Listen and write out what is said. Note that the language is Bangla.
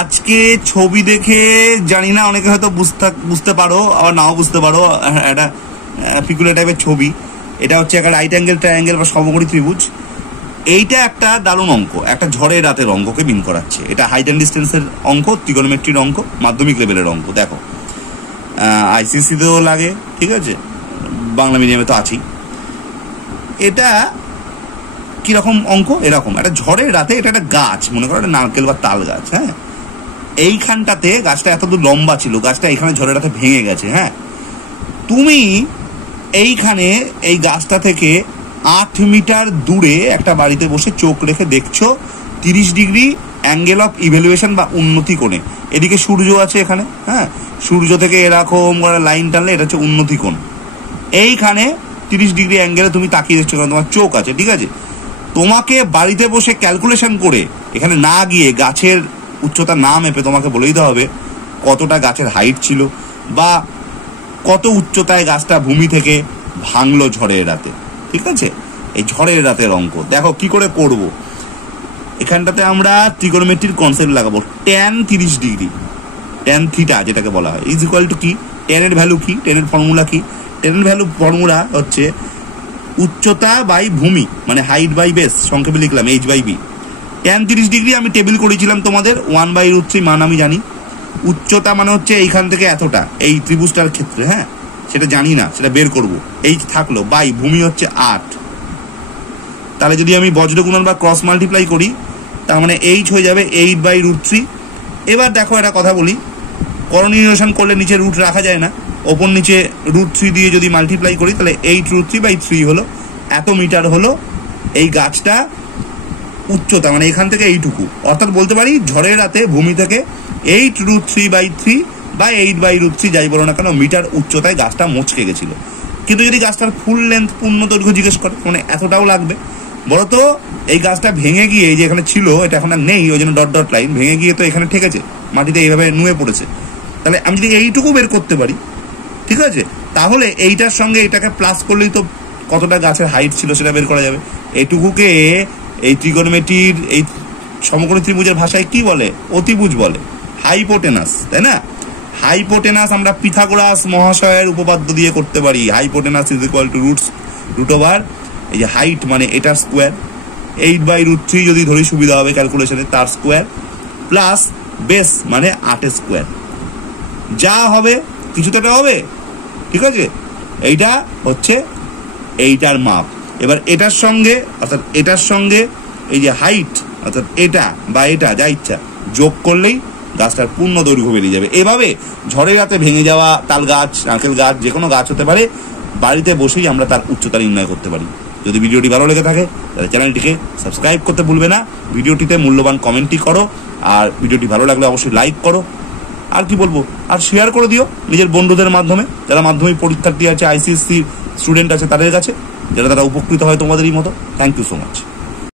আজকে ছবি দেখে জানি না, অনেকে হয়তো বুঝতে পারো, আবার নাও বুঝতে পারো। একটা পিকুলার টাইপের ছবি। এটা হচ্ছে একটা রাইট অ্যাঙ্গেল ট্রায়াঙ্গেল বা সমকোণী ত্রিভুজ। এইটা একটা দারুণ অঙ্ক, একটা ঝড়ের রাতের অঙ্ককে মিন করাচ্ছে। এটা হাইট অ্যান্ড ডিস্টেন্সের অঙ্ক, ত্রিগোনোমেট্রির অঙ্ক, মাধ্যমিক লেভেলের অঙ্ক। দেখো আইসিসিতেও লাগে, ঠিক আছে, বাংলা মিডিয়ামে তো আছেই। এটা কিরকম অঙ্ক? এরকম একটা ঝড়ের রাতে, এটা একটা গাছ, মনে করো একটা নারকেল বা তাল গাছ। হ্যাঁ, এইখানটাতে গাছটা এত দূর লম্বা ছিল, গাছটা এখানে ঝড়ের রাতে ভেঙে গেছে। হ্যাঁ, তুমি এইখানে এই গাছটা থেকে 8 মিটার দূরে একটা বাড়িতে বসে চোখ রেখে দেখছো 30 ডিগ্রি অ্যাঙ্গেল অফ ইভ্যালুয়েশন বা উন্নতি কোণে। এদিকে সূর্য আছে এখানে। হ্যাঁ, সূর্য থেকে এরকম করে লাইন টানলে এটা হচ্ছে উন্নতি কোণ। এইখানে 30 ডিগ্রি অ্যাঙ্গেলে তুমি তাকিয়ে দেখছো, কারণ তোমার চোখ আছে, ঠিক আছে। তোমাকে বাড়িতে বসে ক্যালকুলেশন করে এখানে না গিয়ে গাছের উচ্চতা না মেপে তোমাকে বলে দিতে হবে কতটা গাছের হাইট ছিল বা কত উচ্চতায় গাছটা ভূমি থেকে ভাঙলো ঝড়ের রাতে। ঠিক আছে, এই ঝড়ের রাতের অঙ্ক দেখো কি করে করব। এখানটাতে আমরা ত্রিগোনোমেট্রির কনসেপ্ট লাগাবো। ট্যান 30 ডিগ্রি, ট্যান থিটা যেটাকে বলা হয়, ইজ ইকুয়াল টু কি? ট্যানের ভ্যালু কি? ট্যানের ফর্মুলা কি? ট্যানের ভ্যালু ফর্মুলা হচ্ছে উচ্চতা বাই ভূমি, মানে হাইট বাই বেস, সংক্ষেপে লিখলাম H by B. Tan 30 degree আমি টেবিল করেছিলাম তোমাদের, 1/√3 মান আমি জানি। উচ্চতা মানে হচ্ছে এইখান থেকে এতটা, এই ত্রিভুজটার ক্ষেত্রে। হ্যাঁ, সেটা জানি না, সেটা বের করব। এইচ থাকলো, বাই ভূমি হচ্ছে 8। তাহলে যদি আমি বজ্র গুণন বা ক্রস মাল্টিপ্লাই করি, তার মানে এইচ হয়ে যাবে 8/√3। এবার দেখো একটা কথা বলি, করণীয়সন করলে নিচে রুট রাখা যায় না, ওপর নিচে √3 দিয়ে যদি মাল্টিপ্লাই করি তাহলে 8√3/3 হলো। এত মিটার হলো এই গাছটা উচ্চতা, মানে এখান থেকে এইটুকু। অর্থাৎ বলতে পারি ঝড়ের রাতে ভূমি থেকে 8√3/3 বা 8/√3 যাই বলো না কেন মিটার উচ্চতায় গাছটা মচকে গেছিল। কিন্তু যদি গাছটার ফুল লেন্থ, পূর্ণ দৈর্ঘ্য জিজ্ঞেস করে, মানে এতটাও লাগবে। বলতো এই গাছটা ভেঙে গিয়ে, এই যে এখানে ছিল এটা এখন আর নেই, ওই জন্য ডট ডট লাইন, ভেঙে গিয়ে তো এখানে ঠেকেছে, মাটিতে এইভাবে নুয়ে পড়েছে। তাহলে আমি যদি এইটুকু বের করতে পারি, ঠিক আছে, তাহলে এইটার সঙ্গে এটাকে প্লাস করলেই তো কতটা গাছের হাইট ছিল সেটা বের করা যাবে। এইটুকুকে এই ত্রিগোনোমেট্রির, এই সমকোণী ত্রিভুজের ভাষায় কি বলে? অতিভুজ বলে, হাইপোটেনাস, তাই না? হাইপোটেনাস আমরা পিথাগোরাস মহাশয়ের উপপাদ্য দিয়ে করতে পারি। Hypotenuse is equal to root over এই যে হাইট মানে এটার স্কোয়ার, 8/√3 যদি ধরি সুবিধা হবে ক্যালকুলেশনে, তার স্কোয়ার প্লাস বেস মানে 8 স্কোয়ার। যা হবে কিছু তো একটা হবে, ঠিক আছে। এইটা হচ্ছে এইটার মাপ। এবার এটার সঙ্গে, অর্থাৎ এটার সঙ্গে এই যে হাইট, অর্থাৎ এটা বা এটা যা ইচ্ছা যোগ করলেই গাছটার পূর্ণ দৈর্ঘ্য বেরিয়ে যাবে। এভাবে ঝড়ের রাতে ভেঙে যাওয়া তাল গাছ, নারকেল গাছ, যে কোনো গাছ হতে পারে, বাড়িতে বসেই আমরা তার উচ্চতা নির্ণয় করতে পারি। যদি ভিডিওটি ভালো লেগে থাকে তাহলে চ্যানেলটিকে সাবস্ক্রাইব করতে ভুলবে না, ভিডিওটিতে মূল্যবান কমেন্টই করো, আর ভিডিওটি ভালো লাগলে অবশ্যই লাইক করো। আর কি বলবো, আর শেয়ার করে দিও নিজের বন্ধুদের মাধ্যমে, যারা মাধ্যমিক পরীক্ষার্থী আছে, আইসিএসসি স্টুডেন্ট আছে তাদের কাছে, যারা তারা উপকৃত হয় তোমাদেরই মতো। Thank you so much.